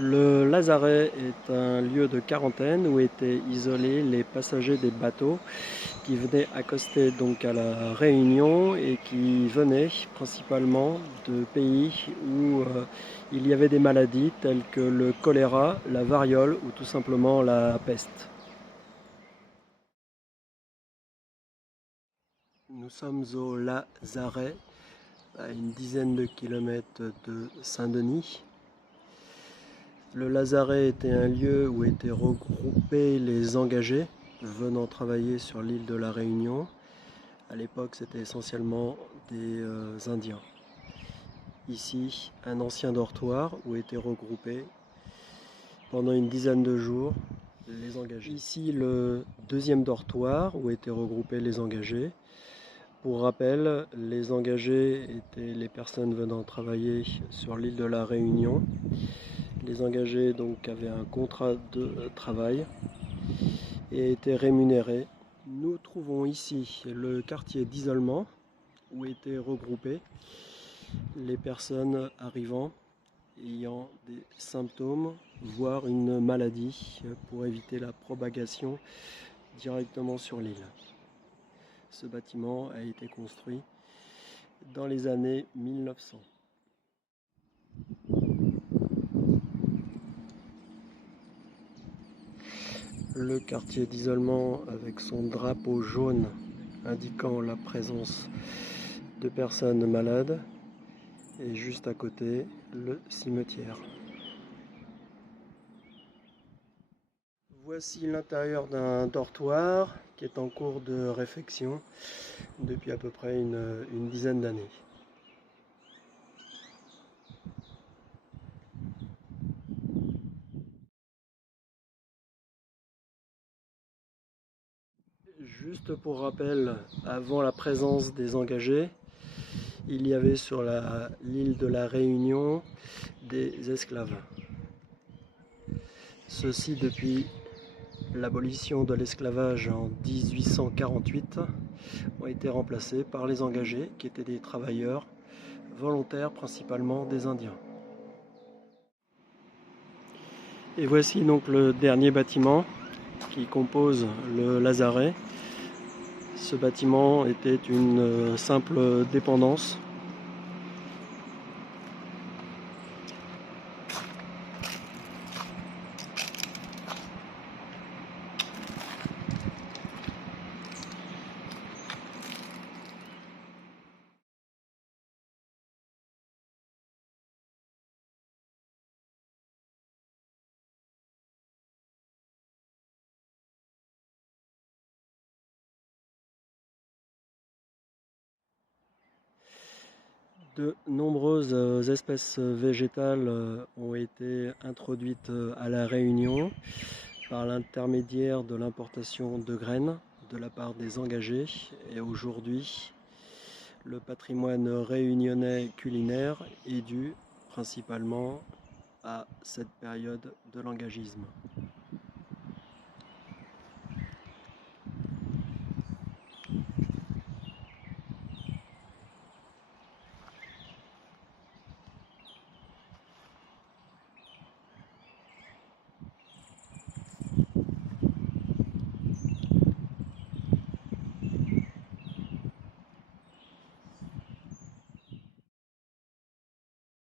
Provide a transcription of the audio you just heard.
Le lazaret est un lieu de quarantaine où étaient isolés les passagers des bateaux qui venaient accoster donc à la Réunion et qui venaient principalement de pays où il y avait des maladies telles que le choléra, la variole ou tout simplement la peste. Nous sommes au lazaret, à une dizaine de kilomètres de Saint-Denis. Le lazaret était un lieu où étaient regroupés les engagés venant travailler sur l'île de la Réunion. À l'époque, c'était essentiellement des Indiens. Ici, un ancien dortoir où étaient regroupés pendant une dizaine de jours les engagés. Ici, le deuxième dortoir où étaient regroupés les engagés. Pour rappel, les engagés étaient les personnes venant travailler sur l'île de la Réunion. Les engagés donc avaient un contrat de travail et étaient rémunérés. Nous trouvons ici le quartier d'isolement où étaient regroupées les personnes arrivant ayant des symptômes, voire une maladie, pour éviter la propagation directement sur l'île. Ce bâtiment a été construit dans les années 1900. Le quartier d'isolement avec son drapeau jaune indiquant la présence de personnes malades et juste à côté le cimetière. Voici l'intérieur d'un dortoir qui est en cours de réfection depuis à peu près une dizaine d'années. Juste pour rappel, avant la présence des engagés, il y avait sur l'île de la Réunion des esclaves. Ceux-ci, depuis l'abolition de l'esclavage en 1848, ont été remplacés par les engagés qui étaient des travailleurs volontaires, principalement des Indiens. Et voici donc le dernier bâtiment qui compose le lazaret. Ce bâtiment était une simple dépendance. De nombreuses espèces végétales ont été introduites à La Réunion par l'intermédiaire de l'importation de graines de la part des engagés. Et aujourd'hui, le patrimoine réunionnais culinaire est dû principalement à cette période de l'engagisme.